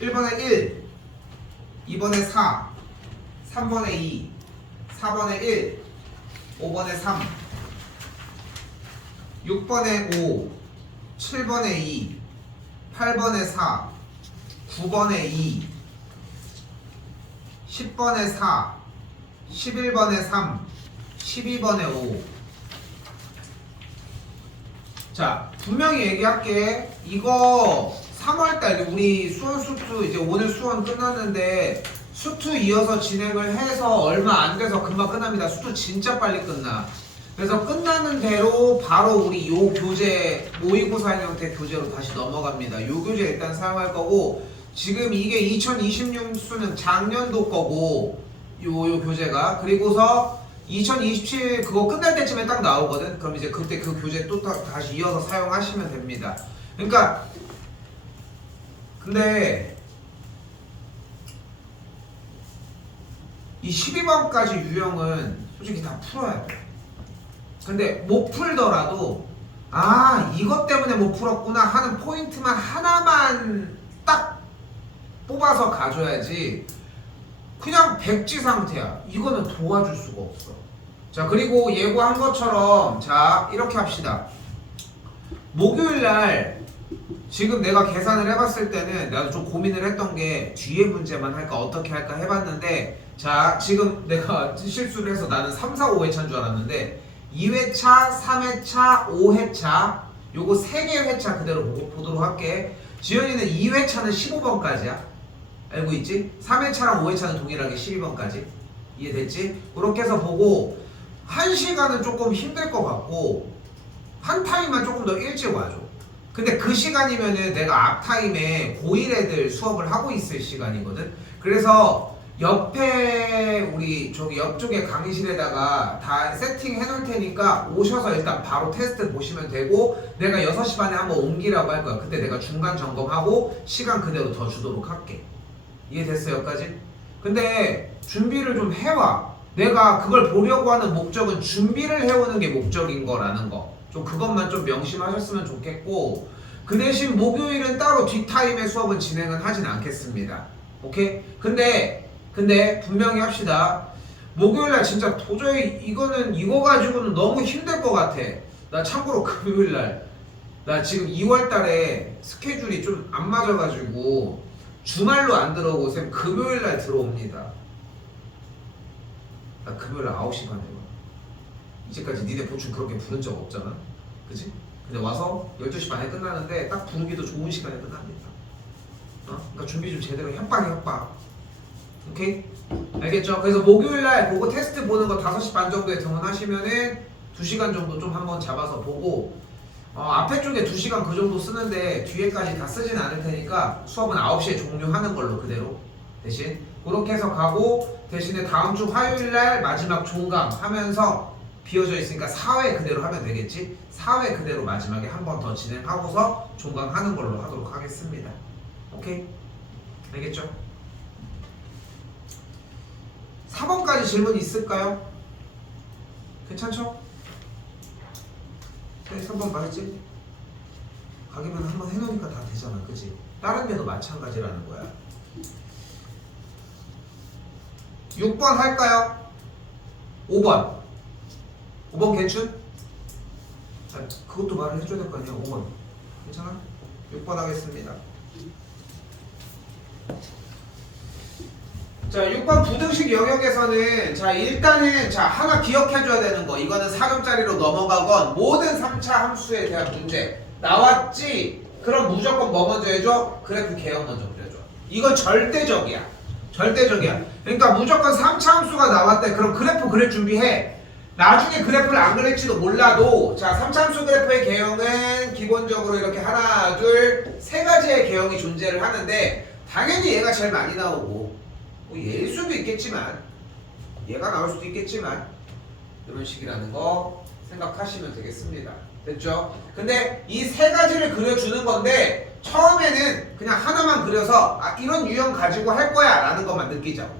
1번에 1, 2번에 4, 3번에 2, 4번에 1, 5번에 3, 6번에 5, 7번에 2, 8번에 4, 9번에 2, 10번에 4, 11번에 3, 12번에 5. 자, 분명히 얘기할게. 이거 3월달 우리 수원 수투 이제 오늘 수원 끝났는데 수투 이어서 진행을 해서 얼마 안 돼서 금방 끝납니다. 수투 진짜 빨리 끝나. 그래서 끝나는 대로 바로 우리 요 교재 모의고사 형태 교재로 다시 넘어갑니다. 요 교재 일단 사용할 거고, 지금 이게 2026 수능 작년도 거고 요 교재가, 그리고서 2027 그거 끝날 때쯤에 딱 나오거든. 그럼 이제 그때 그 교재 또 다시 이어서 사용하시면 됩니다. 그러니까 근데 이 12번까지 유형은 솔직히 다 풀어야 돼. 근데 못 풀더라도 아 이것 때문에 못 풀었구나 하는 포인트만 하나만 딱 뽑아서 가줘야지 그냥 백지 상태야. 이거는 도와줄 수가 없어. 자, 그리고 예고한 것처럼 자 이렇게 합시다. 목요일날 지금 내가 계산을 해봤을 때는 나도 좀 고민을 했던 게 뒤에 문제만 할까 어떻게 할까 해봤는데, 자 지금 내가 실수를 해서 나는 3, 4, 5회차인 줄 알았는데 2회차, 3회차, 5회차 요거 3개 회차 그대로 보도록 할게. 지현이는 2회차는 15번까지야. 알고 있지? 3회차랑 5회차는 동일하게 12번까지. 이해됐지? 그렇게 해서 보고 1시간은 조금 힘들 것 같고 한 타임만 조금 더 일찍 와줘. 근데 그 시간이면은 내가 앞타임에 고1 애들 수업을 하고 있을 시간이거든. 그래서 옆에 우리 저기 옆쪽에 강의실에다가 다 세팅해 놓을 테니까 오셔서 일단 바로 테스트 보시면 되고, 내가 6시 반에 한번 옮기라고 할 거야. 그때 내가 중간 점검하고 시간 그대로 더 주도록 할게. 이해됐어 여기까지? 근데 준비를 좀 해와. 내가 그걸 보려고 하는 목적은 준비를 해오는 게 목적인 거라는 거. 좀 그것만 좀 명심하셨으면 좋겠고, 그 대신 목요일은 따로 뒷타임의 수업은 진행은 하진 않겠습니다. 오케이? 근데 분명히 합시다. 목요일날 진짜 도저히 이거 가지고는 너무 힘들 것 같아. 나 참고로 금요일날 나 지금 2월달에 스케줄이 좀 안 맞아가지고 주말로 안 들어오고 쌤 금요일날 들어옵니다. 나 금요일날 9시 반에 와. 이제까지 니네 보충 그렇게 부른 적 없잖아. 그치? 근데 와서 12시 반에 끝나는데 딱 부르기도 좋은 시간에 끝납니다. 그러니까 준비 좀 제대로 협박. 오케이? 알겠죠? 그래서 목요일날 그거 테스트 보는 거 5시 반 정도에 등원하시면은 2시간 정도 좀 한번 잡아서 보고, 앞에 쪽에 2시간 그 정도 쓰는데 뒤에까지 다 쓰진 않을 테니까 수업은 9시에 종료하는 걸로 그대로 대신 그렇게 해서 가고, 대신에 다음 주 화요일날 마지막 종강 하면서 비어져 있으니까 4회 그대로 하면 되겠지? 4회 그대로 마지막에 한 번 더 진행하고서 종강하는 걸로 하도록 하겠습니다. 오케이? 알겠죠? 4번까지 질문 있을까요? 괜찮죠? 네, 3번 말했지? 가기만 한번 해놓으니까 다 되잖아, 그치? 다른 데도 마찬가지라는 거야. 6번 할까요? 5번. 5번 괜춘? 아, 그것도 말을 해줘야 될 거 아니야. 5번 괜찮아? 6번 하겠습니다. 자, 6번 부등식 영역에서는 자 일단은 자 하나 기억해줘야 되는 거, 이거는 4점짜리로 넘어가건 모든 3차 함수에 대한 문제 나왔지? 그럼 무조건 뭐 먼저 해줘? 그래프 개형 먼저 그려줘. 이건 절대적이야. 그러니까 무조건 3차 함수가 나왔대. 그럼 그래프 그릴 준비해. 나중에 그래프를 안 그릴지도 몰라도 자 3차 함수 그래프의 개형은 기본적으로 이렇게 하나, 둘, 세 가지의 개형이 존재를 하는데, 당연히 얘가 제일 많이 나오고 뭐 얘일 수도 있겠지만 얘가 나올 수도 있겠지만 이런 식이라는 거 생각하시면 되겠습니다. 됐죠? 근데 이 세 가지를 그려주는 건데 처음에는 그냥 하나만 그려서 아 이런 유형 가지고 할 거야 라는 것만 느끼자고.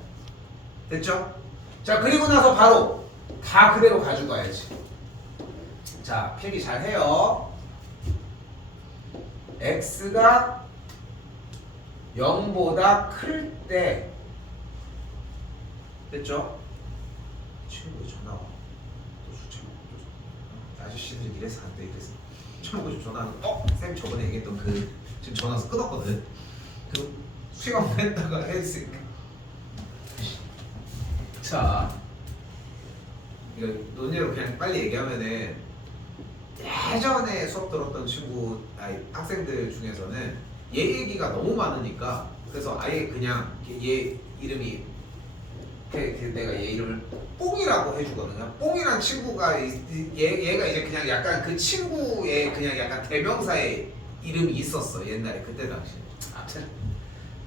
됐죠? 자, 그리고 나서 바로 다 그대로 가지고 가야지. 자, 필기 잘 해요. x가 0보다 클 때 됐죠? 친구에 전화 와. 또 술 처먹고 아저씨들 이래서 안 돼 이래서 처먹고 좀 전화 쌤 저번에 얘기했던 그 지금 전화 와서 끊었거든. 그 시간 했다가 했으니까. 자, 이거 논리로 그냥 빨리 얘기하면은 예전에 수업 들었던 친구, 학생들 중에서는 얘 얘기가 너무 많으니까 그래서 아예 그냥 얘 이름이 내가 얘 이름을 뽕이라고 해주거든요. 뽕이란 친구가 얘가 이제 그냥 약간 그 친구의 그냥 약간 대명사의 이름이 있었어 옛날에 그때 당시에.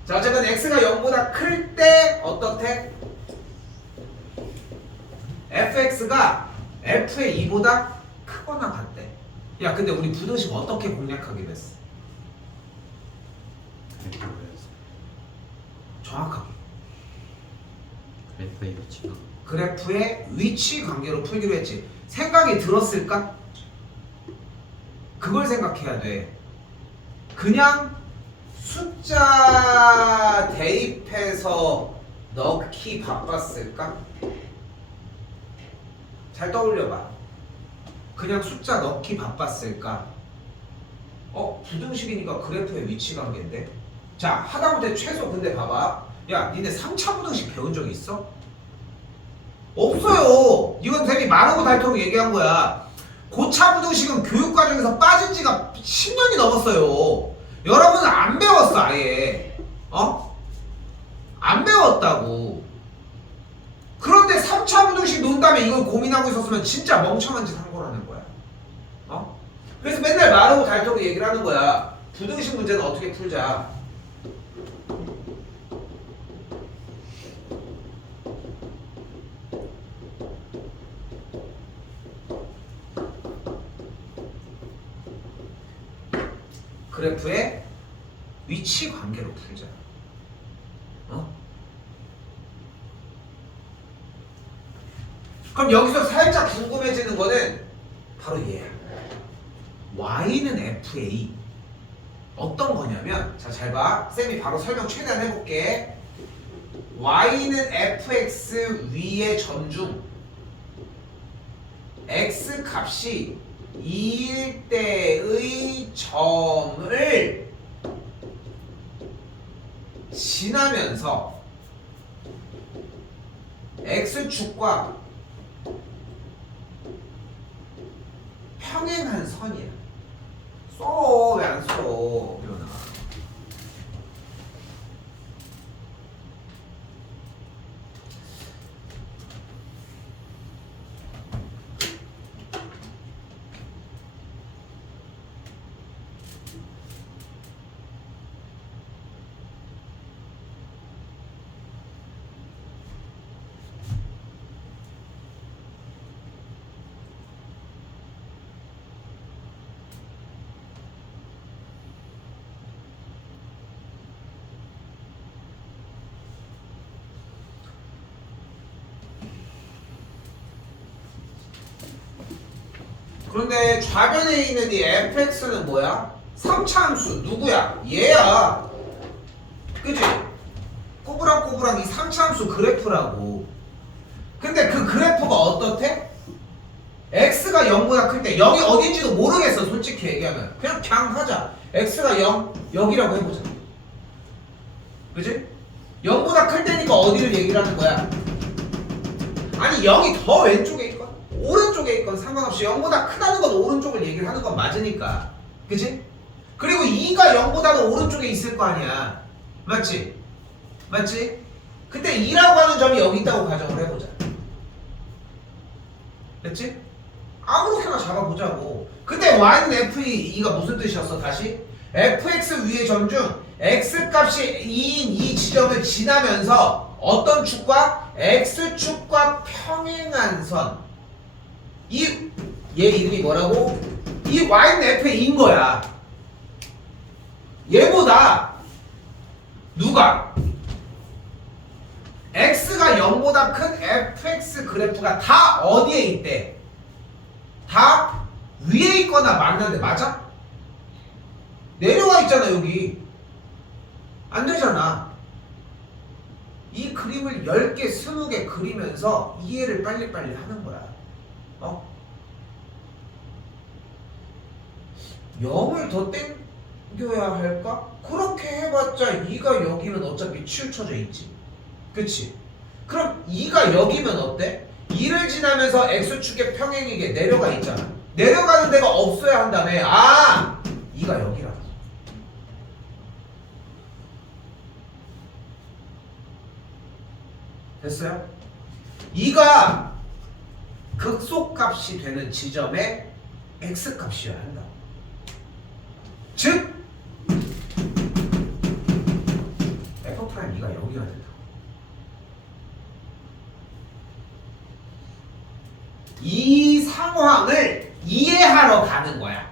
자 어쨌든 x가 0보다 클 때 어떻대? fx가 f의 2보다 크거나 같대. 야 근데 우리 부등식 어떻게 공략하기로 했어? 정확하게 그래프의 위치 관계로 풀기로 했지. 생각이 들었을까? 그걸 생각해야 돼. 그냥 숫자 대입해서 넣기 바빴을까? 잘 떠올려봐. 그냥 숫자 넣기 바빴을까? 부등식이니까 그래프의 위치 관계인데. 자 하다못해 최소 근데 봐봐. 야 니네 3차 부등식 배운 적 있어? 없어요. 이건 쌤이 말하고 닳도록 얘기한 거야. 고차 부등식은 교육과정에서 빠진 지가 10년이 넘었어요. 여러분은 안 배웠어 아예. 안 배웠다고. 그런데 3차 부등식 논 다음에 이걸 고민하고 있었으면 진짜 멍청한 짓 한 거라는 거야. 그래서 맨날 말하고 닳도록 얘기를 하는 거야. 부등식 문제는 어떻게 풀자. 그래프의 위치 관계로 풀자. 그럼 여기서 살짝 궁금해지는 거는 바로 얘야. y는 fa. 어떤 거냐면, 자, 잘 봐. 쌤이 바로 설명 최대한 해볼게. y는 fx 위의 전중 x 값이 2일 때의 점을 지나면서 x축과 평행한 선이야. 써. 왜 안 써? 이러나. 그런데 좌변에 있는 이 fx는 뭐야? 3차 함수 누구야? 얘야. 그치? 꼬부랑꼬부랑 이 3차 함수 그래프라고. 근데 그 그래프가 어떻대? x가 0보다 클 때 0이 어딘지도 모르겠어 솔직히 얘기하면. 그냥 하자. x가 0, 여기라고 해보자. 그치? 0보다 클 때니까 어디를 얘기를 하는 거야? 아니 0이 더 왼쪽에 있건 오른쪽에 있건 상관없이 0보다 크다는 건 오른쪽을 얘기를 하는 건 맞으니까. 그치? 그리고 2가 0보다도 오른쪽에 있을 거 아니야. 맞지? 맞지? 근데 2라고 하는 점이 여기 있다고 가정을 해보자. 됐지? 아무렇게나 잡아보자고. 근데 y는 f2가 무슨 뜻이었어? 다시? fx 위의 점 중 x값이 2인 이 지점을 지나면서 어떤 축과? x축과 평행한 선. 얘 이름이 뭐라고? 이 y는 f의 2인 거야. 얘보다 누가? x가 0보다 큰 fx 그래프가 다 어디에 있대? 다 위에 있거나 만나는데 맞아? 내려와 있잖아 여기. 안 되잖아. 이 그림을 10개, 20개 그리면서 이해를 빨리빨리 하는 거야. 0을 더 땡겨야 할까? 그렇게 해봤자 2가 여기면 어차피 치우쳐져 있지. 그치? 그럼 2가 여기면 어때? 2를 지나면서 x축의 평행이게 내려가 있잖아. 내려가는 데가 없어야 한다며. 2가 여기라고. 됐어요? 2가 극소값이 되는 지점에 x값이어야 한다. 즉 F'E가 여기가 된다. 이 상황을 이해하러 가는 거야.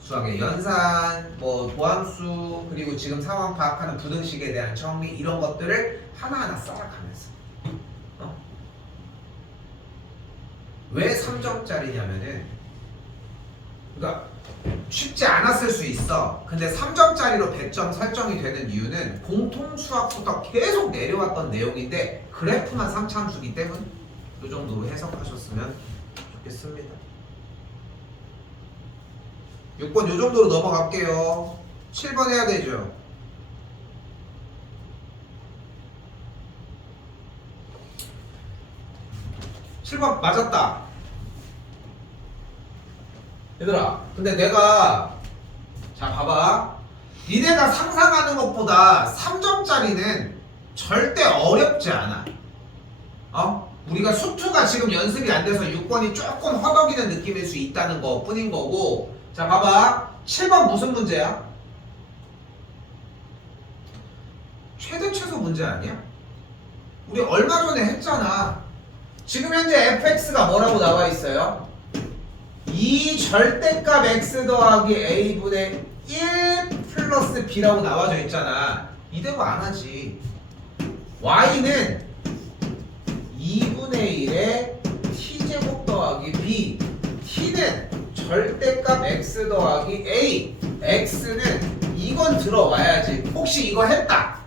수학의 연산, 도함수, 그리고 지금 상황 파악하는 부등식에 대한 정리 이런 것들을 하나하나 쌓아가면서 왜 3점짜리냐면은 그러니까 쉽지 않았을 수 있어. 근데 3점짜리로 배점 설정이 되는 이유는 공통수학부터 계속 내려왔던 내용인데 그래프만 3참수기 때문에 이 정도로 해석하셨으면 좋겠습니다. 6번 이 정도로 넘어갈게요. 7번 해야 되죠. (7번) 맞았다. 얘들아, 근데 내가 자 봐봐. 니네가 상상하는 것보다 3점짜리는 절대 어렵지 않아. 우리가 수투가 지금 연습이 안 돼서 6번이 조금 허덕이는 느낌일 수 있다는 거 뿐인 거고. 자 봐봐. 7번 무슨 문제야? 최대 최소 문제 아니야? 우리 얼마 전에 했잖아. 지금 현재 fx가 뭐라고 나와 있어요? 2 절대값 x 더하기 a분의 1 플러스 b라고 나와져 있잖아. 이대로 안 하지. y는 2분의 1에 t제곱 더하기 b, t는 절대값 x 더하기 a, x는 이건 들어와야지. 혹시 이거 했다?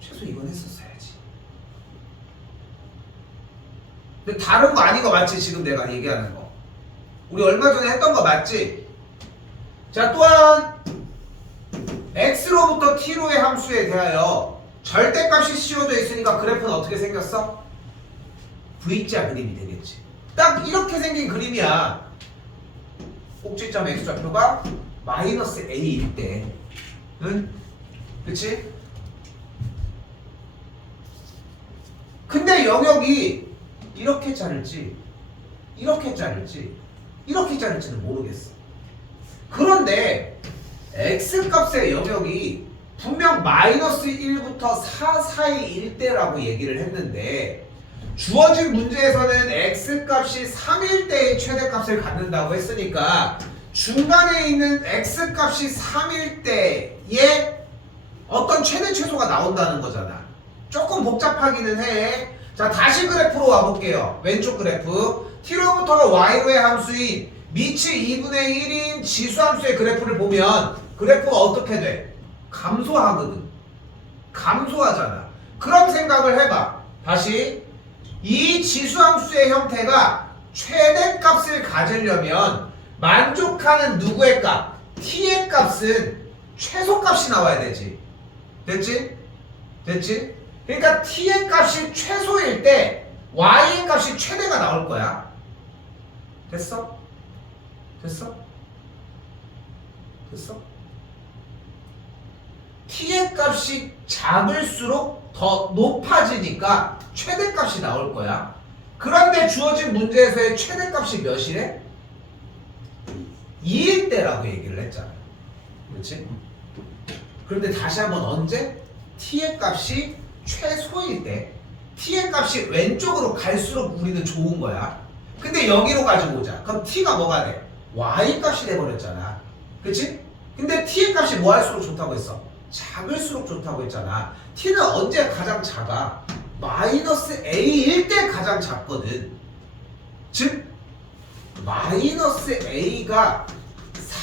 최소 이건 했었어야지. 근데 다른 거 아닌 거 맞지? 지금 내가 얘기하는 거 우리 얼마 전에 했던 거 맞지? 자, 또한 x로부터 t로의 함수에 대하여 절대값이 씌워져 있으니까 그래프는 어떻게 생겼어? V자 그림이 되겠지. 딱 이렇게 생긴 그림이야. 꼭지점 x좌표가 마이너스 a일 때. 응? 그치? 근데 영역이 이렇게 자를지 이렇게 자를지 이렇게 자를지는 모르겠어. 그런데 x값의 영역이 분명 마이너스 1부터 4 사이일 때라고 얘기를 했는데 주어진 문제에서는 x값이 3일 때의 최대값을 갖는다고 했으니까 중간에 있는 x값이 3일 때에 어떤 최대 최소가 나온다는 거잖아. 조금 복잡하기는 해. 자, 다시 그래프로 와볼게요. 왼쪽 그래프. t로부터가 y로의 함수인 미치 2분의 1인 지수함수의 그래프를 보면 그래프가 어떻게 돼? 감소하거든. 감소하잖아. 그럼 생각을 해봐. 다시 이 지수함수의 형태가 최대값을 가지려면 만족하는 누구의 값? t의 값은 최소값이 나와야 되지. 됐지? 됐지? 그러니까 t의 값이 최소일 때 y의 값이 최대가 나올 거야. 됐어? 됐어? 됐어? t의 값이 작을수록 더 높아지니까 최대값이 나올 거야. 그런데 주어진 문제에서의 최대값이 몇이래? 2일 때라고 얘기를 했잖아. 그렇지? 그런데 다시 한번 언제? t의 값이 최소일 때. t의 값이 왼쪽으로 갈수록 우리는 좋은 거야. 근데 여기로 가지고 오자. 그럼 t가 뭐가 돼? y 값이 돼버렸잖아. 그치? 근데 t의 값이 뭐 할수록 좋다고 했어? 작을수록 좋다고 했잖아. t는 언제 가장 작아? 마이너스 a일 때 가장 작거든. 즉 마이너스 a가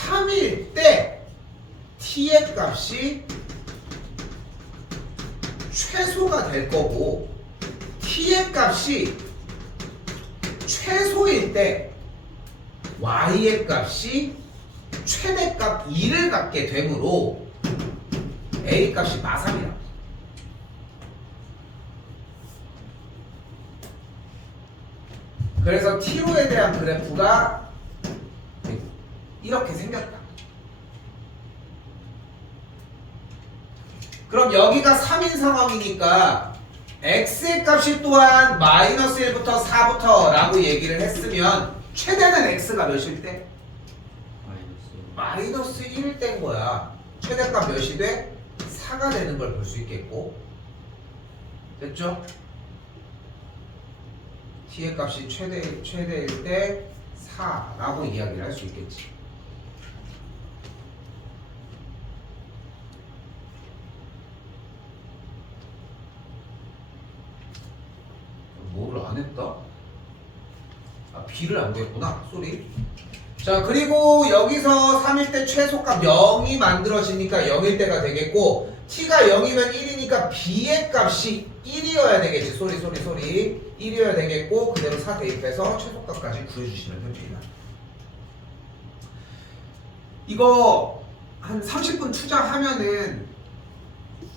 3일 때 t의 값이 최소가 될 거고 t의 값이 최소일 때 y의 값이 최대값 2를 갖게 되므로 a 값이 마삼이다. 그래서 t로에 대한 그래프가 이렇게 생겼다. 그럼 여기가 3인 상황이니까 x의 값이 또한 마이너스 1부터 4부터 라고 얘기를 했으면 최대는 x가 몇일 때? 마이너스 1일 때인 거야. 최대값 몇이 돼? 4가 되는 걸 볼 수 있겠고, 됐죠? t의 값이 최대일 때 4라고 이야기를 할 수 있겠지. 뭐를 안 했다? 아, b를 안 구했구나. 쏘리. 자, 그리고 여기서 3일 때 최소값 0이 만들어지니까 0일 때가 되겠고, t가 0이면 1이니까 b의 값이 1이어야 되겠지. 소리 1이어야 되겠고, 그대로 4 대입해서 최소값까지 구해주시면 됩니다. 이거 한 30분 투자하면은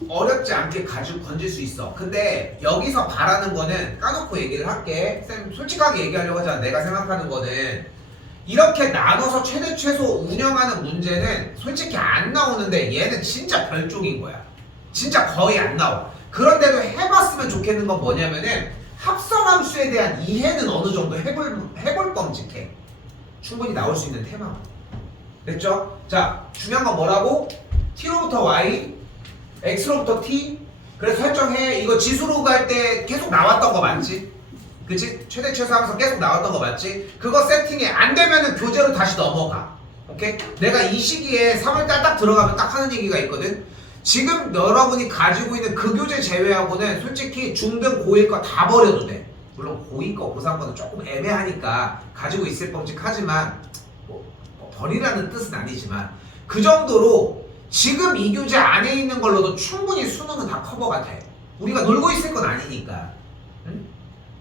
어렵지 않게 가지고 건질 수 있어. 근데 여기서 바라는 거는 까놓고 얘기를 할게. 쌤 솔직하게 얘기하려고 하잖아. 내가 생각하는 거는 이렇게 나눠서 최대 최소 운영하는 문제는 솔직히 안 나오는데 얘는 진짜 별종인 거야. 진짜 거의 안 나와. 그런데도 해봤으면 좋겠는 건 뭐냐면은 합성함수에 대한 이해는 어느 정도 해볼 뻔직해. 충분히 나올 수 있는 테마. 됐죠? 자, 중요한 건 뭐라고? t로부터 y, x로부터 t. 그래서 설정해. 이거 지수로 갈 때 계속 나왔던 거 맞지? 그치? 최대 최소 하면서 계속 나왔던 거 맞지? 그거 세팅해. 안 되면은 교재로 다시 넘어가. 오케이? 내가 이 시기에 3월달 딱 들어가면 딱 하는 얘기가 있거든. 지금 여러분이 가지고 있는 그 교재 제외하고는 솔직히 중등 고1 거 다 버려도 돼. 물론 고2 거 고3 거는 조금 애매하니까 가지고 있을 뻔직하지만 뭐 버리라는 뜻은 아니지만 그 정도로 지금 이 교재 안에 있는 걸로도 충분히 수능은 다 커버가 돼. 우리가 놀고 있을 건 아니니까. 응?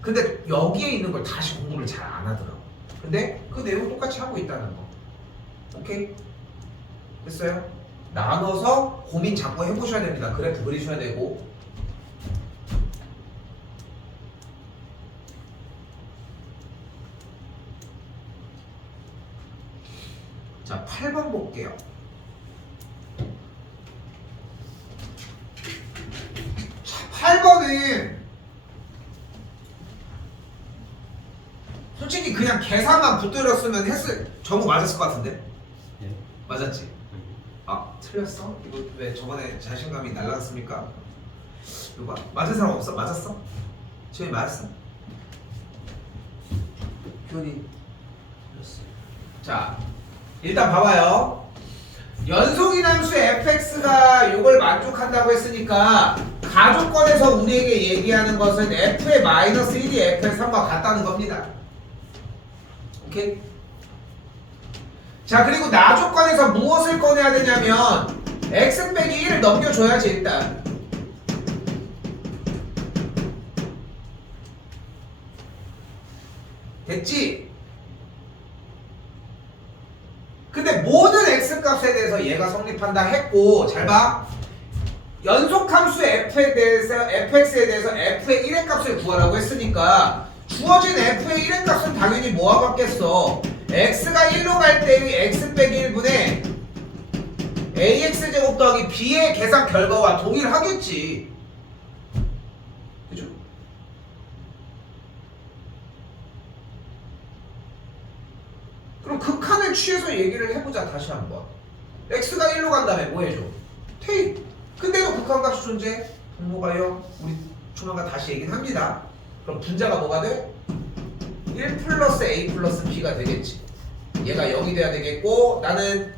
근데 여기에 있는 걸 다시 공부를 잘 안 하더라고. 근데 그 내용 똑같이 하고 있다는 거. 오케이? 됐어요? 나눠서 고민 자꾸 해보셔야 됩니다. 그래프 그리셔야 되고. 자, 8번 볼게요. 자, 8번은 솔직히 그냥 계산만 붙들었으면 정우 맞았을 것 같은데? 네. 맞았지? 아, 틀렸어? 이거 왜 저번에 자신감이 날라갔습니까? 이거 맞은 사람 없어? 맞았어? 지현이 맞았어? 규현이 틀렸어. 자, 일단 봐봐요. 연속인함수 fx가 이걸 만족한다고 했으니까 가족권에서 우리에게 얘기하는 것은 f의 마이너스 1이 f의 3과 같다는 겁니다. 오케이? 자, 그리고 나조건에서 무엇을 꺼내야 되냐면 x 빼기 1을 넘겨줘야지. 일단 됐지? 근데 모든 x값에 대해서 얘가 성립한다 했고, 잘 봐. 연속함수 f에 대해서 fx에 대해서 f의 1의 값을 구하라고 했으니까 주어진 f의 1의 값은 당연히 뭐와 같겠어? x가 1로 갈 때의 x 빼기 1분의 ax제곱 더하기 b의 계산 결과와 동일하겠지. 그죠? 그럼 극한을 취해서 얘기를 해보자. 다시 한번. x가 1로 간 다음에 뭐 해줘? 테이프. 근데도 극한값이 존재해? 동모가요? 우리 조만간 다시 얘기는 합니다. 그럼 분자가 뭐가 돼? 1 플러스 a 플러스 b가 되겠지. 얘가 0이 돼야 되겠고, 나는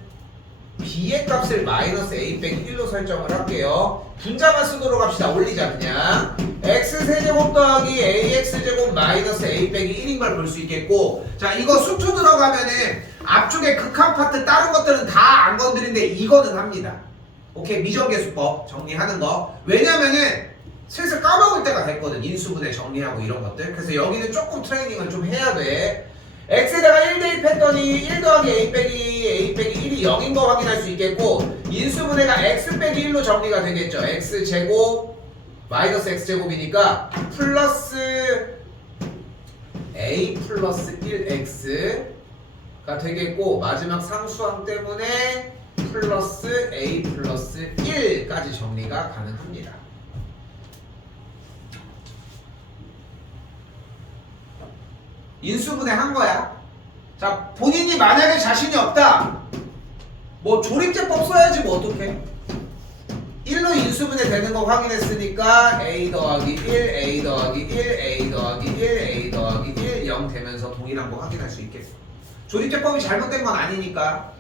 b의 값을 마이너스 a 빼기 1로 설정을 할게요. 분자만 쓰도록 합시다. 올리자. 그냥 x세제곱 더하기 ax제곱 마이너스 a 빼기 1인 걸 볼 수 있겠고, 자 이거 수투 들어가면은 앞쪽에 극한 파트 다른 것들은 다 안 건드리는데 이거는 합니다. 오케이, 미정계수법 정리하는 거. 왜냐면은 슬슬 까먹을 때가 됐거든, 인수분해 정리하고 이런 것들. 그래서 여기는 조금 트레이닝을 좀 해야 돼. x에다가 1 대입했더니 1 더하기 a 빼기 1이 0인 거 확인할 수 있겠고, 인수분해가 x 빼기 1로 정리가 되겠죠. x제곱 마이너스 x제곱이니까 플러스 a 플러스 1x가 되겠고, 마지막 상수항 때문에 플러스 a 플러스 1까지 정리가 가능합니다. 인수분해 한 거야. 자, 본인이 만약에 자신이 없다, 뭐 조립제법 써야지 뭐 어떡해. 1로 인수분해 되는 거 확인했으니까 a 더하기 1, a 더하기 1, a 더하기 1, a 더하기 1, 0 되면서 동일한 거 확인할 수 있겠어. 조립제법이 잘못된 건 아니니까.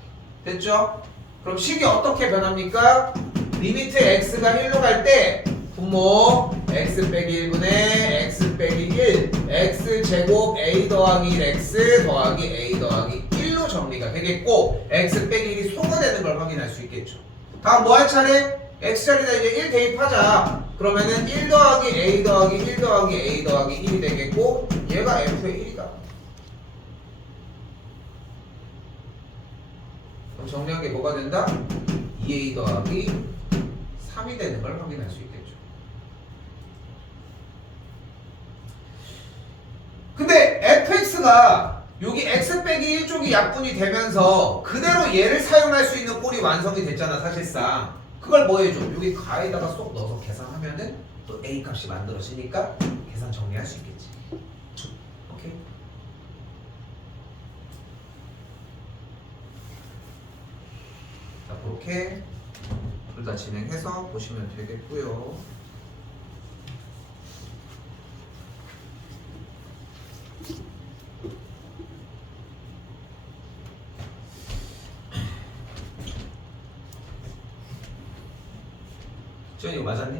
됐죠? 그럼 식이 어떻게 변합니까? 리미트 x가 1로 갈 때 분모 x 빼기 1분의 x 빼기 1 x제곱 a 더하기 1 x 더하기 a 더하기 1로 정리가 되겠고, x 빼기 1이 소거되는 걸 확인할 수 있겠죠. 다음 뭐 할 차례? x자리에다 이제 1 대입하자. 그러면은 1 더하기 a 더하기 1 더하기 a 더하기 1이 되겠고, 얘가 f의 1이다. 그럼 정리한 게 뭐가 된다? 2a 더하기 3이 되는 걸 확인할 수 있겠죠. 근데 fx가 여기 x 빼기 1쪽이 약분이 되면서 그대로 얘를 사용할 수 있는 꼴이 완성이 됐잖아, 사실상. 그걸 뭐 해줘? 여기 가에다가 쏙 넣어서 계산하면은 또 a 값이 만들어지니까 계산 정리할 수 있겠지. 오케이? 자, 그렇게 둘 다 진행해서 보시면 되겠고요. 지현이 이거 맞았니?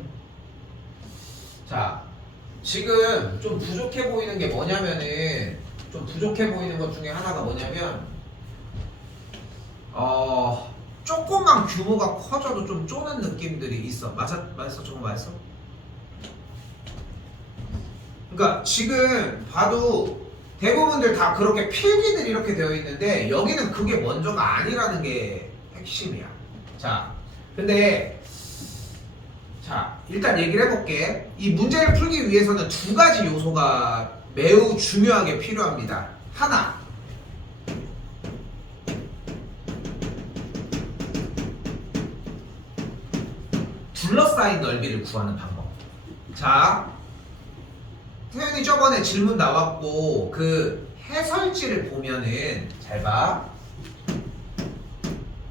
자, 지금 좀 부족해 보이는 게 뭐냐면은, 좀 부족해 보이는 것 중에 하나가 뭐냐면, 조금만 규모가 커져도 좀 쪼는 느낌들이 있어. 맞았어? 조금 맞았어? 그러니까 지금 봐도 대부분들 다 그렇게 필기들이 이렇게 되어 있는데, 여기는 그게 먼저가 아니라는 게 핵심이야. 자, 근데 자, 일단 얘기를 해볼게. 이 문제를 풀기 위해서는 두 가지 요소가 매우 중요하게 필요합니다. 하나, 둘러싸인 넓이를 구하는 방법. 자, 태연이 저번에 질문 나왔고 그 해설지를 보면은 잘 봐.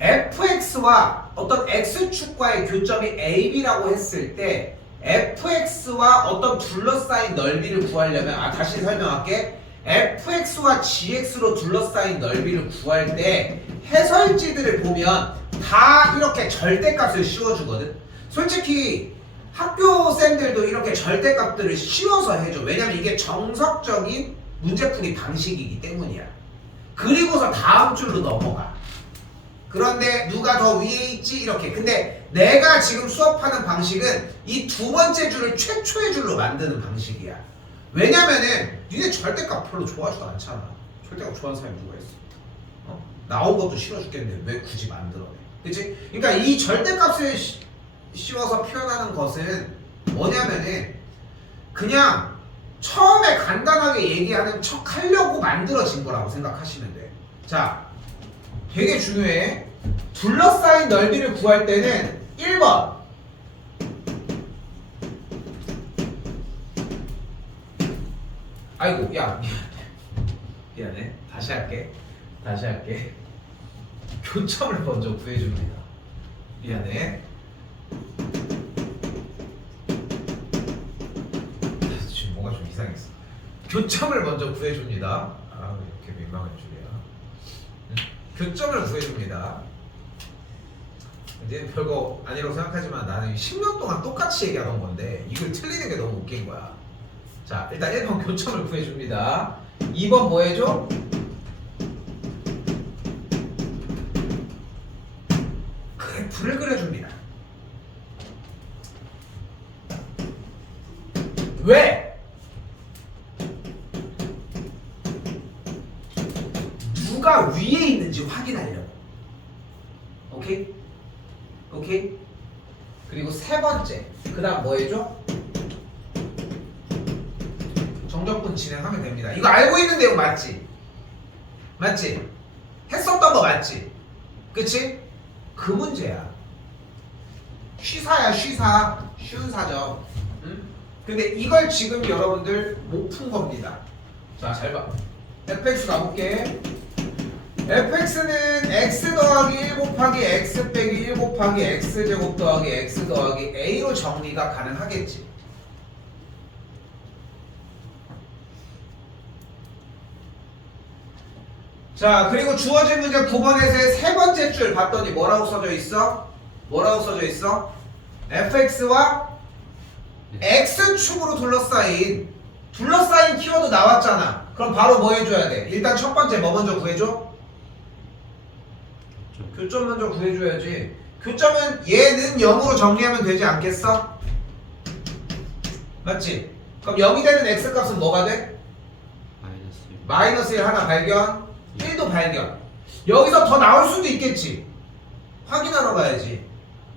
fx와 어떤 x축과의 교점이 ab라고 했을 때 fx와 어떤 둘러싸인 넓이를 구하려면, 다시 설명할게. fx와 gx로 둘러싸인 넓이를 구할 때 해설지들을 보면 다 이렇게 절대값을 씌워주거든. 솔직히 학교 쌤들도 이렇게 절대값들을 씌워서 해줘. 왜냐면 이게 정석적인 문제풀이 방식이기 때문이야. 그리고서 다음 줄로 넘어가. 그런데 누가 더 위에 있지? 이렇게. 근데 내가 지금 수업하는 방식은 이 두 번째 줄을 최초의 줄로 만드는 방식이야. 왜냐면은 니네 절대값 별로 좋아하지도 않잖아. 절대값 좋아하는 사람이 누가 있어? 나온 것도 싫어 죽겠는데 왜 굳이 만들어내? 그치? 그러니까 이 절대값을 씌워서 표현하는 것은 뭐냐면은 그냥 처음에 간단하게 얘기하는 척 하려고 만들어진 거라고 생각하시면 돼. 자, 되게 중요해. 둘러싸인 넓이를 구할 때는 1번 아이고 야 미안해. 다시 할게. 교점을 먼저 구해줍니다. 미안해. 지금 뭔가 좀 이상했어. 교점을 먼저 구해줍니다. 이렇게 민망한 줄이야. 교점을 구해줍니다. 이제 별거 아니라고 생각하지만 나는 10년 동안 똑같이 얘기하던 건데 이걸 틀리는 게 너무 웃긴 거야. 자, 일단 1번 교점을 구해줍니다. 2번 뭐 해줘? 그래프를 그려줍니다. 왜? 누가 위에 있는지 확인하려고. 오케이? 오케이? 그리고 세 번째. 그 다음 뭐 해줘? 정적분 진행하면 됩니다. 이거 알고 있는 내용 맞지? 맞지? 했었던 거 맞지? 그치? 그 문제야. 쉬사야 쉬사. 쉬운 사정. 응? 근데 이걸 지금 여러분들 못 푼 겁니다. 자, 잘 봐. fx 가볼게. fx는 x 더하기 1 곱하기 x 빼기 1 곱하기 x제곱 더하기 x 더하기 a로 정리가 가능하겠지. 자, 그리고 주어진 문제 9번에서의 세 번째 줄 봤더니 뭐라고 써져 있어? 뭐라고 써져 있어? fx와 x축으로 둘러싸인 키워드 나왔잖아. 그럼 바로 뭐 해줘야 돼? 일단 첫 번째 뭐 먼저 구해줘? 교점 먼저 구해줘야지. 교점은 얘는 0으로 정리하면 되지 않겠어? 맞지? 그럼 0이 되는 x값은 뭐가 돼? 마이너스 1 하나 발견, 1도 발견. 여기서 더 나올 수도 있겠지. 확인하러 가야지.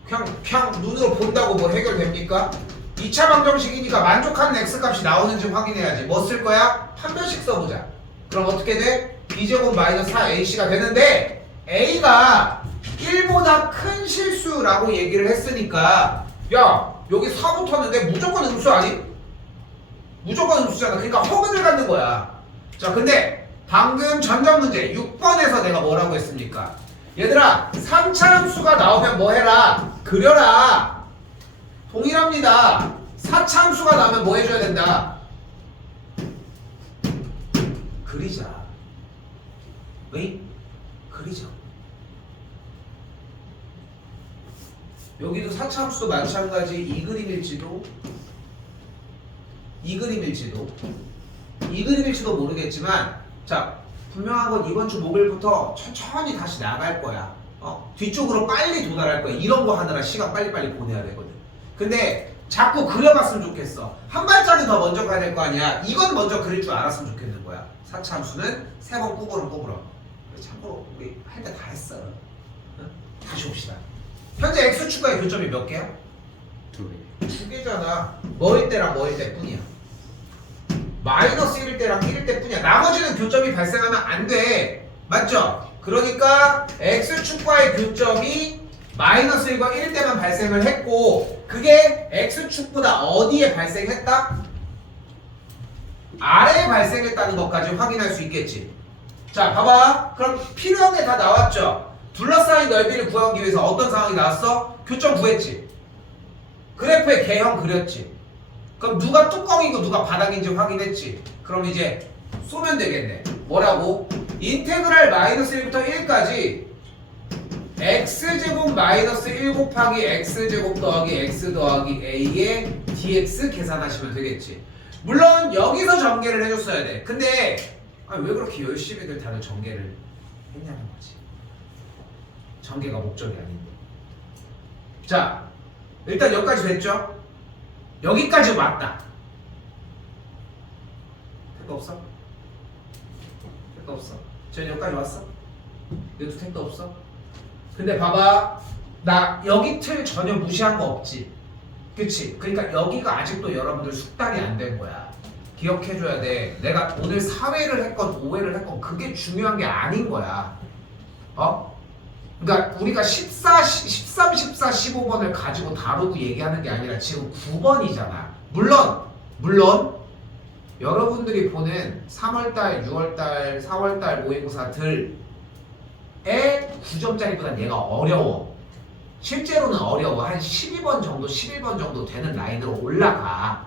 그냥 눈으로 본다고 뭐 해결됩니까? 2차 방정식이니까 만족하는 x값이 나오는지 확인해야지. 뭐 쓸 거야? 판별식 써보자. 그럼 어떻게 돼? b제곱 마이너스 4ac가 되는데 a가 1보다 큰 실수라고 얘기를 했으니까 야, 여기 4 붙었는데 무조건 음수 아니? 무조건 음수잖아. 그러니까 허근을 갖는 거야. 자, 근데 방금 전전 문제 6번에서 내가 뭐라고 했습니까? 얘들아, 3차 함수가 나오면 뭐 해라? 그려라. 동일합니다. 4차 함수가 나오면 뭐 해줘야 된다? 그리자. 왜? 그리자. 여기도 4차 함수도 마찬가지 이 그림일지도 모르겠지만, 자, 분명한 건 이번 주 목요일부터 천천히 다시 나갈 거야. 뒤쪽으로 빨리 도달할 거야. 이런 거 하느라 시간 빨리빨리 보내야 되거든. 근데 자꾸 그려봤으면 좋겠어. 한 발자국 더 먼저 가야 될 거 아니야. 이건 먼저 그릴 줄 알았으면 좋겠는 거야. 4차 함수는 3번 꾸부렁. 참고로 우리 할 때 다 했어. 응? 다시 봅시다. 현재 x축과의 교점이 몇 개야? 2개. 2개잖아. 뭐일 때랑 뭐일 때뿐이야. 마이너스 1일 때랑 1일 때뿐이야. 나머지는 교점이 발생하면 안 돼. 맞죠? 그러니까 x축과의 교점이 마이너스 1과 1일 때만 발생을 했고, 그게 x축보다 어디에 발생했다? 아래에 발생했다는 것까지 확인할 수 있겠지. 자, 봐봐. 그럼 필요한 게 다 나왔죠? 둘러싸인 넓이를 구하기 위해서 어떤 상황이 나왔어? 교점 구했지. 그래프의 개형 그렸지. 그럼 누가 뚜껑이고 누가 바닥인지 확인했지. 그럼 이제 쏘면 되겠네. 뭐라고? 인테그랄 마이너스 1부터 1까지 x제곱 마이너스 1 곱하기 x제곱 더하기 x 더하기 a의 dx 계산하시면 되겠지. 물론 여기서 전개를 해줬어야 돼. 근데 왜 그렇게 열심히들 다들 전개를 했냐는 거지. 전개가 목적이 아닌데. 자, 일단 여기까지 됐죠? 여기까지 왔다. 택도 없어? 택도 없어. 쟤 여기까지 왔어? 얘도 택도 없어? 근데 봐봐, 나 여기 틀 전혀 무시한 거 없지? 그치? 그러니까 여기가 아직도 여러분들 숙달이 안 된 거야. 기억해줘야 돼. 내가 오늘 4회를 했건 5회를 했건 그게 중요한 게 아닌 거야. 그러니까 우리가 13, 14, 15번을 가지고 다루고 얘기하는 게 아니라 지금 9번이잖아. 물론 여러분들이 보는 3월달, 6월달, 4월달 모의고사들의 9점짜리보단 얘가 어려워. 실제로는 어려워. 한 12번 정도, 11번 정도 되는 라인으로 올라가.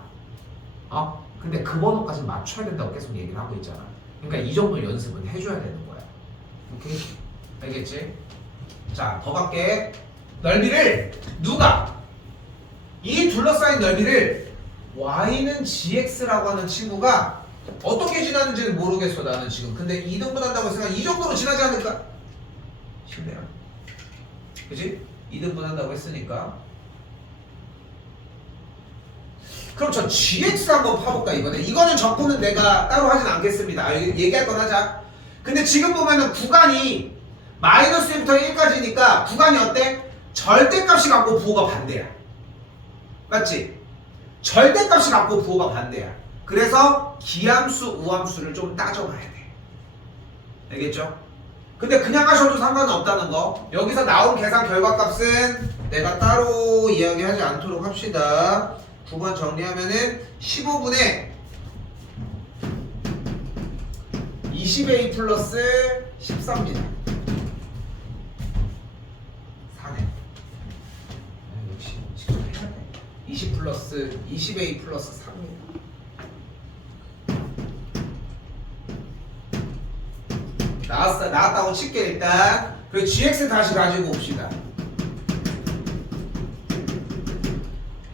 근데 그 번호까지 맞춰야 된다고 계속 얘기를 하고 있잖아. 그러니까 이 정도 연습은 해줘야 되는 거야. 오케이? 알겠지? 자, 더 갈게. 넓이를 누가 이 둘러싸인 넓이를 y는 gx라고 하는 친구가 어떻게 지나는지는 모르겠어 나는 지금. 근데 2등분 한다고 생각 이 정도로 지나지 않을까? 쉽네요. 그치? 2등분 한다고 했으니까. 그럼 저 gx 한번 파볼까 이번에? 이거는 적분은 내가 따로 하진 않겠습니다. 얘기할 건 하자. 근데 지금 보면은 구간이 마이너스 1부터 1까지니까 구간이 어때? 절대값이 갖고 부호가 반대야. 맞지? 절대값이 갖고 부호가 반대야. 그래서 기함수, 우함수를 좀 따져봐야 돼. 알겠죠? 근데 그냥 하셔도 상관은 없다는 거. 여기서 나온 계산 결과값은 내가 따로 이야기하지 않도록 합시다. 9번 정리하면은 15분의 20a 플러스 14입니다. 4네. 역시 지금 해야 돼. 20 플러스 20a 플러스 3입니다. 나왔다고 칠게 일단. 그리고 gx 다시 가지고 옵시다.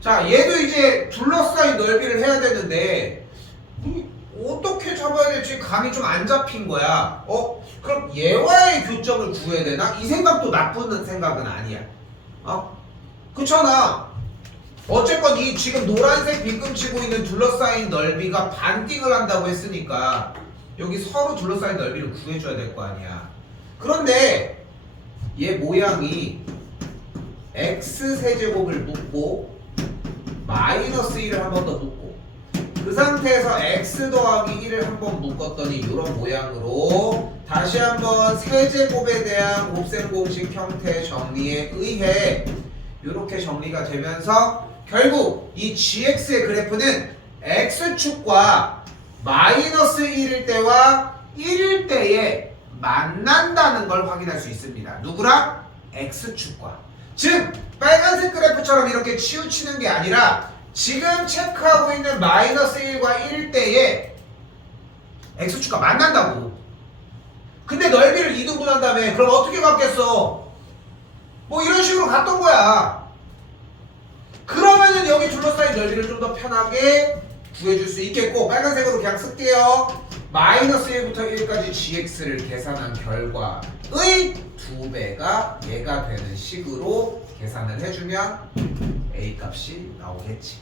자, 얘도 이제 둘러싸인 넓이를 해야 되는데 어떻게 잡아야 될지 감이 좀 안 잡힌 거야. 그럼 얘와의 교점을 구해야 되나? 이 생각도 나쁜 생각은 아니야. 그렇잖아. 어쨌건 이 지금 노란색 빗금 치고 있는 둘러싸인 넓이가 반띵을 한다고 했으니까 여기 서로 둘러싸인 넓이를 구해줘야 될 거 아니야. 그런데 얘 모양이 x세제곱을 묶고 마이너스 1을 한 번 더 묶고 그 상태에서 x 더하기 1을 한 번 묶었더니 이런 모양으로 다시 한번 세제곱에 대한 곱셈 공식 형태 정리에 의해 이렇게 정리가 되면서 결국 이 gx의 그래프는 x축과 마이너스 1일 때와 1일 때에 만난다는 걸 확인할 수 있습니다. 누구랑? x축과. 즉 빨간색 그래프처럼 이렇게 치우치는 게 아니라 지금 체크하고 있는 마이너스 1과 1일 때에 x축과 만난다고. 근데 넓이를 2등분한 다음에 그럼 어떻게 갖겠어? 뭐 이런 식으로 갔던 거야. 그러면은 여기 둘러싸인 넓이를 좀 더 편하게 구해줄 수 있겠고 빨간색으로 그냥 쓸게요. 마이너스 1부터 1까지 gx를 계산한 결과의 2배가 얘가 되는 식으로 계산을 해주면 a 값이 나오겠지.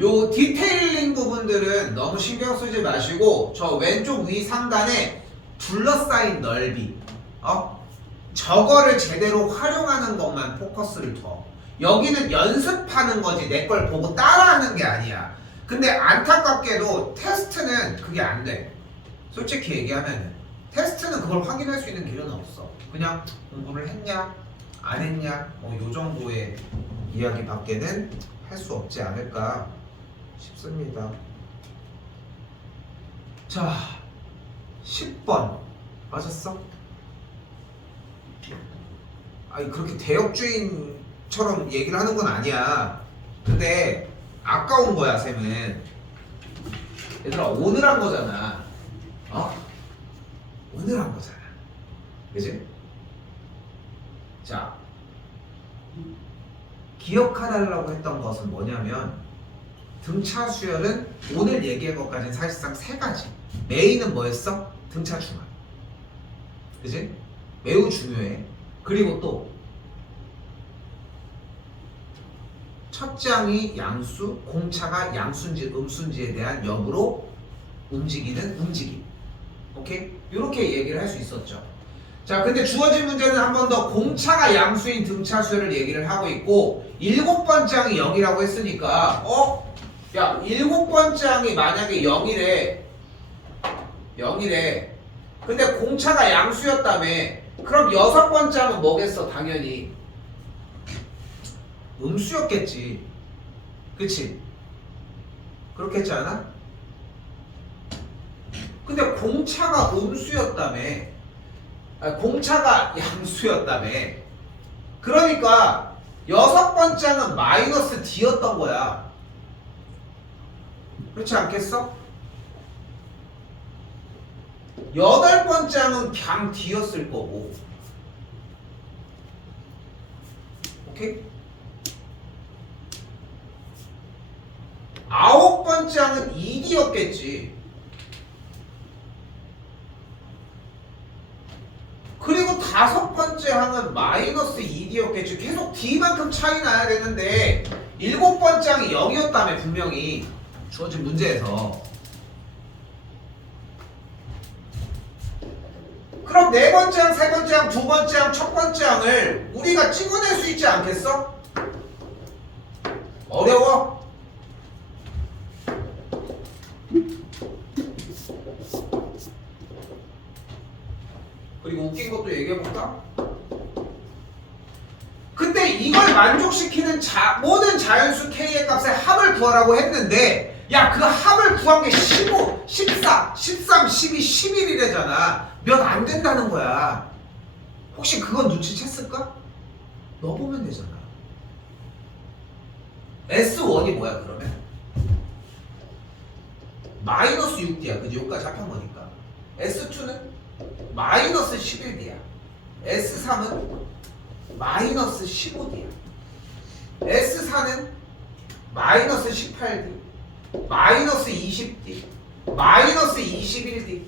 요 디테일링 부분들은 너무 신경 쓰지 마시고 저 왼쪽 위 상단에 둘러싸인 넓이 저거를 제대로 활용하는 것만 포커스를 둬. 여기는 연습하는 거지 내 걸 보고 따라하는 게 아니야. 근데 안타깝게도 테스트는 그게 안 돼. 솔직히 얘기하면 테스트는 그걸 확인할 수 있는 길은 없어. 그냥 공부를 했냐 안 했냐 뭐 요 정도의 이야기밖에는 할 수 없지 않을까 싶습니다. 자, 10번 맞았어? 아니 그렇게 대역주의처럼 얘기를 하는 건 아니야. 근데 아까운 거야 쌤은. 얘들아 오늘 한 거잖아. 오늘 한 거잖아. 그치? 자, 기억해달라고 했던 것은 뭐냐면 등차 수열은 오늘 얘기한 것까지는 사실상 세 가지. 메인은 뭐였어? 등차 중앙. 그치? 매우 중요해. 그리고 또 첫 장이 양수, 공차가 양수인지 음수인지에 대한 여부로 움직이는 움직임. 오케이? 이렇게 얘기를 할 수 있었죠. 자, 근데 주어진 문제는 한 번 더 공차가 양수인 등차 수열을 얘기를 하고 있고 7번째 항이 0이라고 했으니까 야 7번째 항이 만약에 0이래 근데 공차가 양수였다며 그럼 6번째 항은 뭐겠어? 당연히 음수였겠지. 그치? 그렇겠지 않아? 근데 공차가 음수였다며 공차가 양수였다며 그러니까 6번째 항은 마이너스 d였던 거야. 그렇지 않겠어? 여덟 번째 항은 그냥 D였을 거고. 오케이? 아홉 번째 항은 2D였겠지. 그리고 다섯 번째 항은 마이너스 2D였겠지. 계속 D만큼 차이 나야 되는데 일곱 번째 항이 0이었다며 분명히 주어진 문제에서. 그럼 네 번째 항, 세 번째 항, 두 번째 항, 첫 번째 항을 우리가 찍어낼 수 있지 않겠어? 어려워? 그리고 웃긴 것도 얘기해볼까? 근데 이걸 만족시키는 모든 자연수 K의 값의 합을 구하라고 했는데 야, 그 합을 구한 게 15, 14, 13, 12, 11이래잖아. 몇 안 된다는 거야. 혹시 그건 눈치챘을까? 넣어보면 되잖아. S1이 뭐야 그러면? 마이너스 6D야. 그지? 여기까지 합한 거니까. S2는 마이너스 11D야. S3은 마이너스 15D야. S4는 마이너스 18D, 마이너스 20D, 마이너스 21D.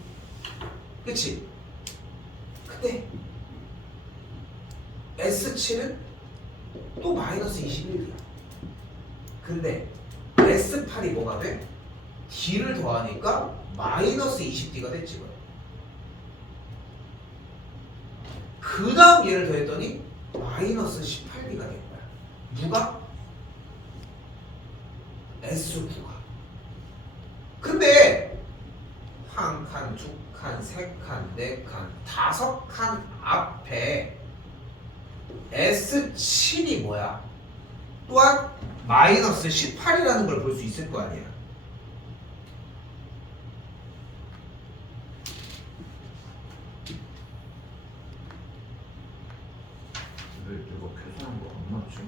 그치? 근데 S7은 또 마이너스 21D야. 근데 S8이 뭐가 돼? D를 더하니까 마이너스 20D가 됐지 뭐야. 그 다음 얘를 더했더니 마이너스 18D가 된 거야. 누가? S9가. 근데 한 칸, 두 칸, 세 칸, 네 칸, 다섯 칸 앞에 S7이 뭐야? 또한 마이너스 18이라는 걸 볼 수 있을 거 아니야. 왜 내가 계산한 거 안 맞지?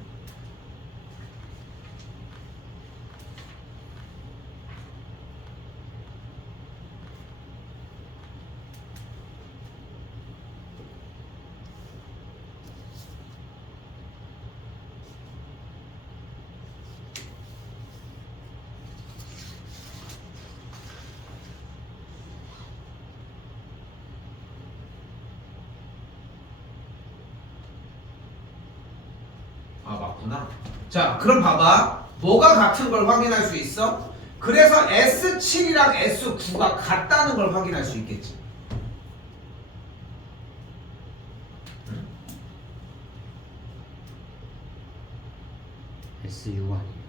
아, 맞구나. 자, 그럼 봐봐. 뭐가 같은 걸 확인할 수 있어? 그래서 S7이랑 S9가 같다는 걸 확인할 수 있겠지. S6 아니에요?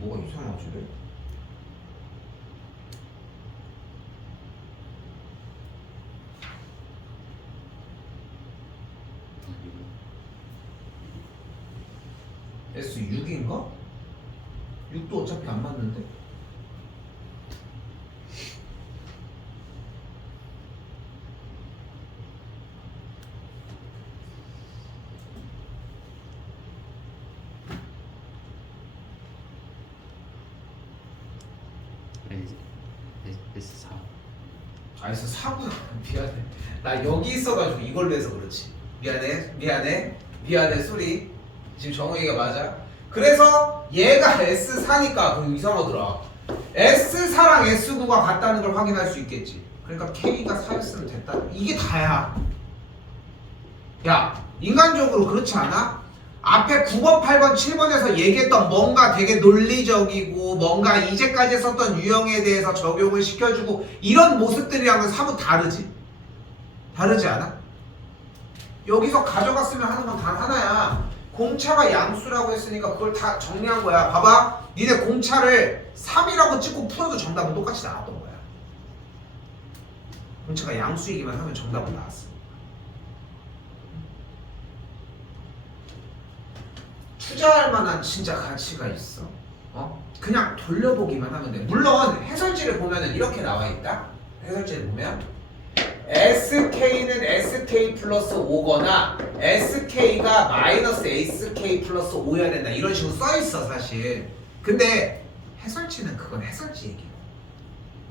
뭐가 이상하지? 왜? S6인가? 6도 어차피 안 맞는데? S4. 아, S4구나. 미안해. 나 여기 있어가지고 이걸로 해서 그렇지. 미안해, 쏘리. 지금 정우이가 맞아. 그래서 얘가 S4니까 그럼 이상하더라. S4랑 S9가 같다는 걸 확인할 수 있겠지. 그러니까 K가 4였으면 됐다. 이게 다야. 야, 인간적으로 그렇지 않아? 앞에 9번, 8번, 7번에서 얘기했던 뭔가 되게 논리적이고 뭔가 이제까지 썼던 유형에 대해서 적용을 시켜주고 이런 모습들이랑은 사뭇 다르지? 다르지 않아? 여기서 가져갔으면 하는 건 단 하나야. 공차가 양수라고 했으니까 그걸 다 정리한 거야. 봐봐. 니네 공차를 3이라고 찍고 풀어도 정답은 똑같이 나왔던 거야. 공차가 양수이기만 하면 정답은 나왔어. 투자할 만한 진짜 가치가 있어. 그냥 돌려보기만 하면 돼. 물론 해설지를 보면은 이렇게 나와 있다. 해설지를 보면 SK는 SK 플러스 5거나 SK가 마이너스 SK 플러스 5여야 된다. 이런 식으로 써 있어 사실. 근데 해설지는 그건 해설지 얘기고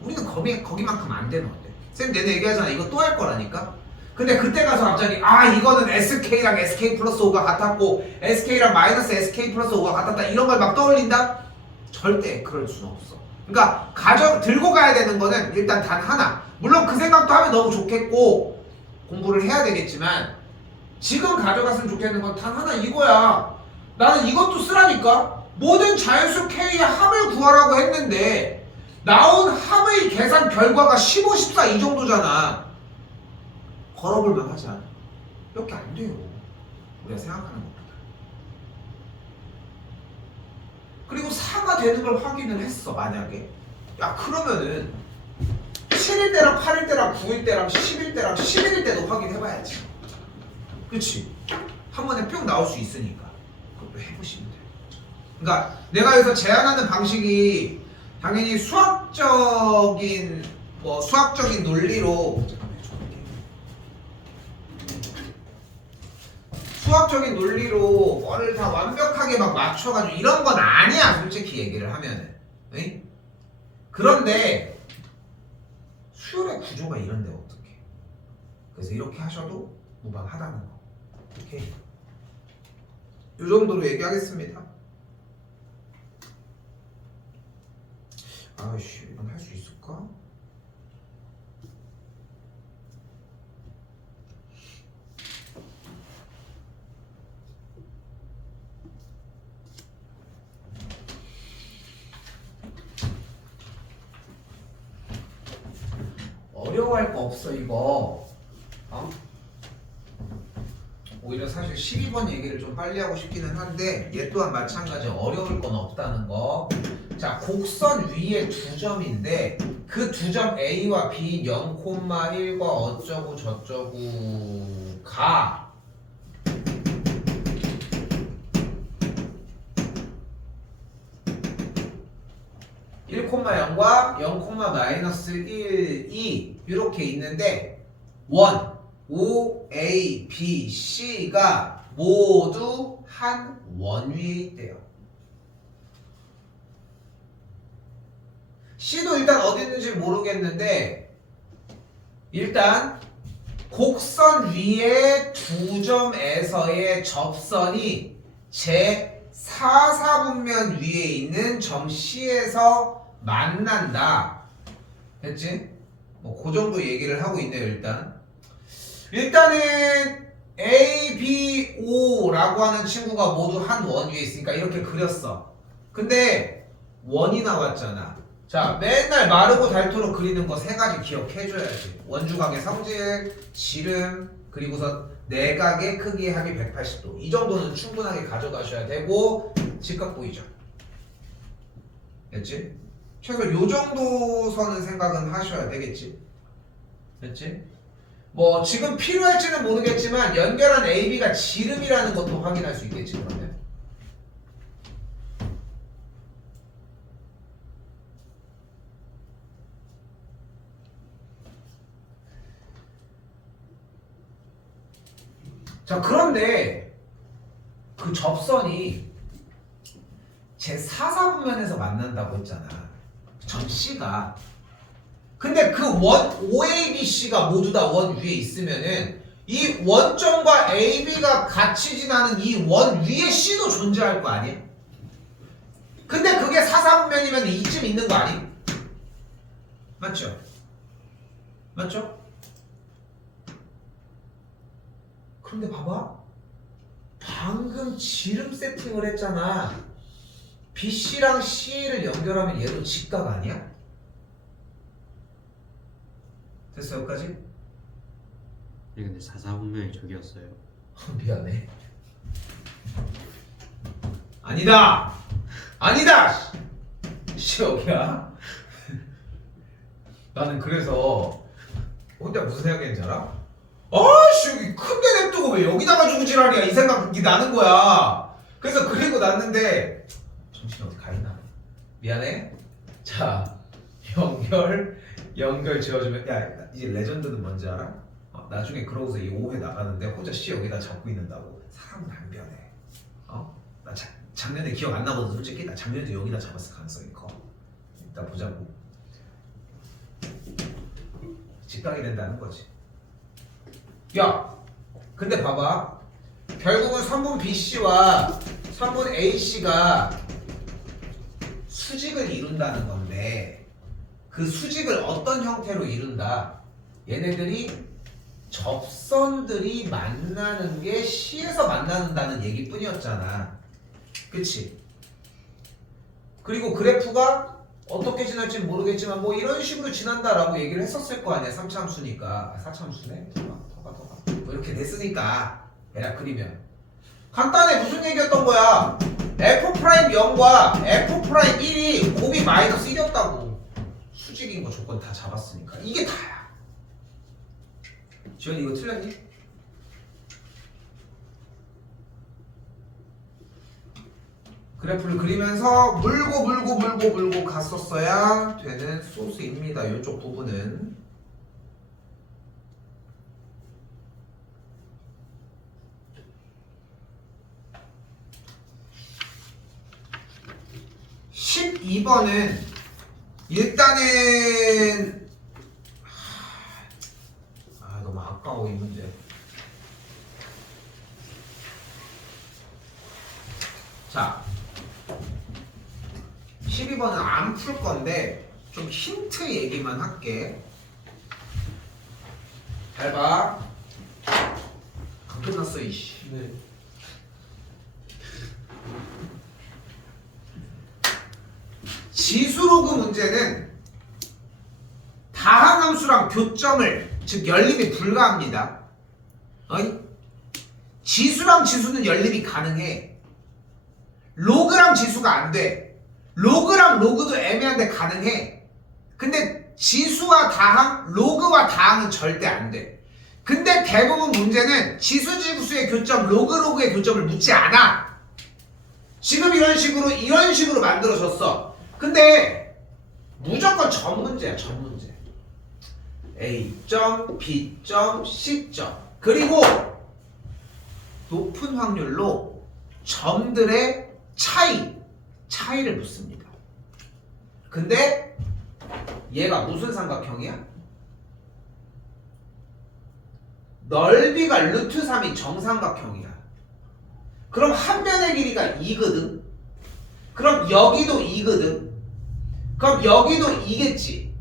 우리는 거기만큼 안 되는데. 쌤 내내 얘기하잖아. 이거 또 할 거라니까. 근데 그때 가서 갑자기 이거는 SK랑 SK 플러스 5가 같았고 SK랑 마이너스 SK 플러스 5가 같았다 이런 걸 막 떠올린다? 절대 그럴 수는 없어. 그러니까 들고 가야 되는 거는 일단 단 하나. 물론 그 생각도 하면 너무 좋겠고 공부를 해야 되겠지만 지금 가져갔으면 좋겠는 건 단 하나 이거야. 나는 이것도 쓰라니까. 모든 자연수 K의 합을 구하라고 했는데 나온 합의 계산 결과가 15, 14 이 정도잖아. 걸어볼만 하자. 이렇게 안 돼요. 우리가 생각하는 것보다. 그리고 4가 되는 걸 확인을 했어. 만약에 야 그러면은 7일 때랑 8일 때랑 9일 때랑 10일 때랑 11일 때도 확인해봐야지. 그치? 한 번에 뿅 나올 수 있으니까 그것도 해보시면 돼요. 그러니까 내가 여기서 제안하는 방식이 당연히 수학적인 논리로 수학적인 논리로 뭐를 다 완벽하게 막 맞춰가지고 이런 건 아니야. 솔직히 얘기를 하면은. 응? 그런데 수열의 구조가 이런데 어떡해. 그래서 이렇게 하셔도 무방하다는 거. 오케이. 이 정도로 얘기하겠습니다. 아이씨 이건 할 수 있을까? 어려워할 거 없어 이거. 오히려 사실 12번 얘기를 좀 빨리 하고 싶기는 한데 얘 또한 마찬가지 어려울 건 없다는 거. 자 곡선 위에 두 점인데 그 두 점 A와 B 0,1과 어쩌고 저쩌고가 1,0과 0,-1, 2 이렇게 있는데 원 O, A, B, C가 모두 한 원 위에 있대요. C도 일단 어디 있는지 모르겠는데 일단 곡선 위에 두 점에서의 접선이 제 4사분면 위에 있는 점 C에서 만난다. 됐지? 뭐 그 정도 얘기를 하고 있네요. 일단은 A, B, O라고 하는 친구가 모두 한 원 위에 있으니까 이렇게 그렸어. 근데 원이 나왔잖아. 자, 맨날 마르고 닳도록 그리는 거 세 가지 기억해줘야지. 원주각의 성질, 지름, 그리고서 내각의 크기의 합이 180도. 이 정도는 충분하게 가져가셔야 되고 직각 보이죠? 됐지? 최소 요 정도 선은 생각은 하셔야 되겠지? 됐지? 뭐 지금 필요할지는 모르겠지만 연결한 AB가 지름이라는 것도 확인할 수 있겠지 그러면. 자 그런데 그 접선이 제 4사분면에서 만난다고 했잖아. 점 C가. 근데 그 원 OABC가 모두 다 원 위에 있으면은 이 원점과 AB가 같이 지나는 이 원 위에 C도 존재할 거 아니야? 근데 그게 4사분면이면 이쯤 있는 거 아니? 맞죠? 맞죠? 그런데 봐봐. 방금 지름 세팅을 했잖아. BC랑 C를 연결하면 얘도 직각 아니야? 됐어 여기까지? 네, 근데 4사분면이 저기였어요. 미안해. 아니다. 씨 여기야. 나는 그래서 혼자 무슨 생각했는지 알아? 아씨 여기 큰데 냅두고 왜 여기다가 주고 지랄이야 이 생각이 나는 거야. 그래서 그리고 났는데 정신이 어디 가있나? 미안해. 자 연결 지어주면 야 이제 레전드는 뭔지 알아? 나중에 그러고서 이 5회 나가는데 혼자 C 여기다 잡고 있는다고. 사람은 안 변해. 나 작년에 기억 안 나거든 솔직히. 나 작년에도 여기다 잡았을 가능성이 커. 이따 보자고. 직각이 된다는 거지. 야, 근데 봐봐. 결국은 선분 BC와 선분 AC가 수직을 이룬다는 건데 그 수직을 어떤 형태로 이룬다? 얘네들이 접선들이 만나는 게 C에서 만나는다는 얘기뿐이었잖아. 그치? 그리고 그래프가 어떻게 지날지 모르겠지만 뭐 이런 식으로 지난다라고 얘기를 했었을 거 아니야. 3차함수니까. 4차함수네? 더가 뭐 이렇게 됐으니까 대략 그리면 간단해. 무슨 얘기였던 거야? F'0과 F'1이 곱이 마이너스 1이었다고. 수직인 거 조건 다 잡았으니까 이게 다야. 지현이 이거 틀렸니? 그래프를 그리면서 물고 갔었어야 되는 소스입니다. 이쪽 부분은. (12번은) 일단은 너무 아까워 이 문제. 자, 12번은 안 풀 건데 좀 힌트 얘기만 할게. 잘 봐. 안 끝났어 이씨. 네. 지수로그 문제는 다항함수랑 교점을, 즉 연립이 불가합니다. 어이? 지수랑 지수는 연립이 가능해. 로그랑 지수가 안 돼. 로그랑 로그도 애매한데 가능해. 근데 지수와 다항, 로그와 다항은 절대 안 돼. 근데 대부분 문제는 지수 지수의 교점, 로그 로그의 교점을 묻지 않아. 지금 이런 식으로 만들어졌어. 근데 무조건 전 문제야. 전 문제. A점, B점, C점. 그리고 높은 확률로 점들의 차이를 묻습니다. 근데 얘가 무슨 삼각형이야? 넓이가 루트 3이 정삼각형이야. 그럼 한 변의 길이가 2거든. 그럼 여기도 2거든. 그럼 여기도 2겠지.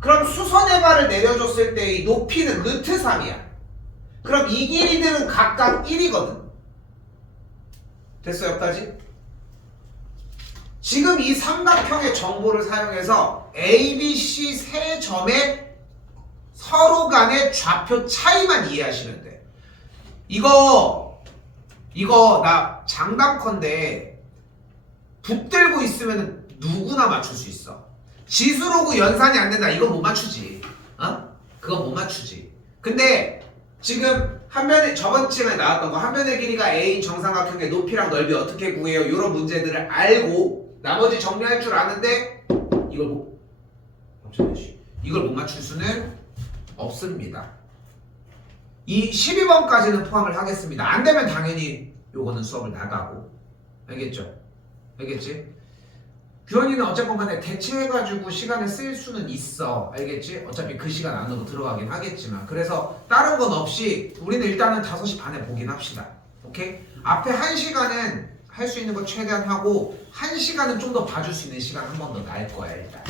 그럼 수선의 발을 내려줬을 때의 높이는 루트 3이야. 그럼 이 길이들은 각각 1이거든. 됐어 여기까지? 지금 이 삼각형의 정보를 사용해서 A, B, C 세 점의 서로 간의 좌표 차이만 이해하시면 돼. 이거 나 장담컨대 붙들고 있으면 누구나 맞출 수 있어. 지수로그 연산이 안 된다. 이건 못 맞추지. 그건 못 맞추지. 근데 지금 저번 시간에 나왔던 거 한 변의 길이가 A 정삼각형의 높이랑 넓이 어떻게 구해요? 이런 문제들을 알고 나머지 정리할 줄 아는데 이걸 못 맞출 수는 없습니다. 이 12번까지는 포함을 하겠습니다. 안 되면 당연히 요거는 수업을 나가고. 알겠죠? 알겠지? 규현이는 어쨌건 간에 대체해가지고 시간을 쓸 수는 있어. 알겠지? 어차피 그 시간 안으로 들어가긴 하겠지만. 그래서 다른 건 없이 우리는 일단은 5시 반에 보긴 합시다. 오케이? 앞에 1시간은 할 수 있는 거 최대한 하고 1시간은 좀 더 봐줄 수 있는 시간 한 번 더 날 거야 일단.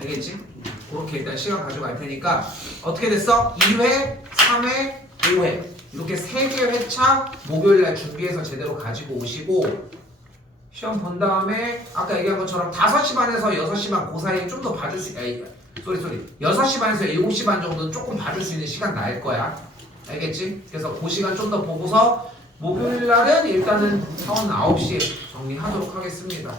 알겠지? 그렇게 일단 시간 가져갈 테니까 어떻게 됐어? 2회, 3회, 5회 이렇게 3개 회차 목요일날 준비해서 제대로 가지고 오시고 시험 본 다음에 아까 얘기한 것처럼 5시 반에서 6시 반 그 사이에 좀 더 봐줄 수 6시 반에서 7시 반 정도는 조금 봐줄 수 있는 시간 날 거야. 알겠지? 그래서 그 시간 좀 더 보고서 목요일날은 일단은 사원 9시에 정리하도록 하겠습니다.